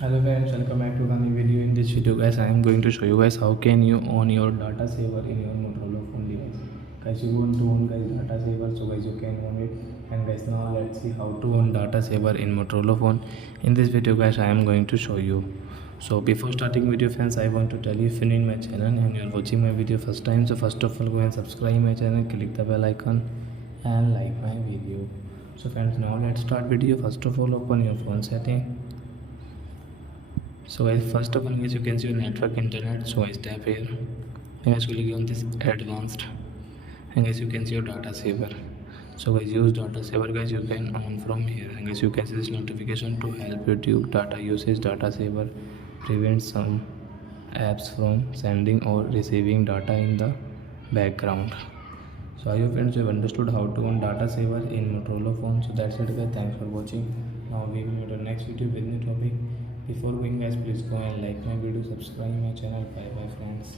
Hello friends, welcome back to the new video. In this video guys, I am going to show you guys how can you own your data saver in your Motorola phone device. Guys, you want to own guys data saver, so guys you can own it. And guys, now let's see how to own data saver in Motorola phone. In this video guys, I am going to show you. So before starting video friends, I want to tell you, if you're new in my channel and you're watching my video first time, so first of all go and subscribe my channel, click the bell icon and like my video. So friends, now let's start video. First of all, open your phone setting. So guys, first of all guys, you can see your network internet. So guys, tap here and guys click on this advanced, and guys you can see your data saver. So guys, use data saver guys, you can on from here, and guys you can see this notification to help you data usage. Data saver prevents some apps from sending or receiving data in the background. So I hope friends you have understood how to own data saver in Motorola phone. So that's it guys, thanks for watching. Now we will meet in the next video with new topic. Before going guys, please go and like my video, subscribe my channel. Bye bye friends.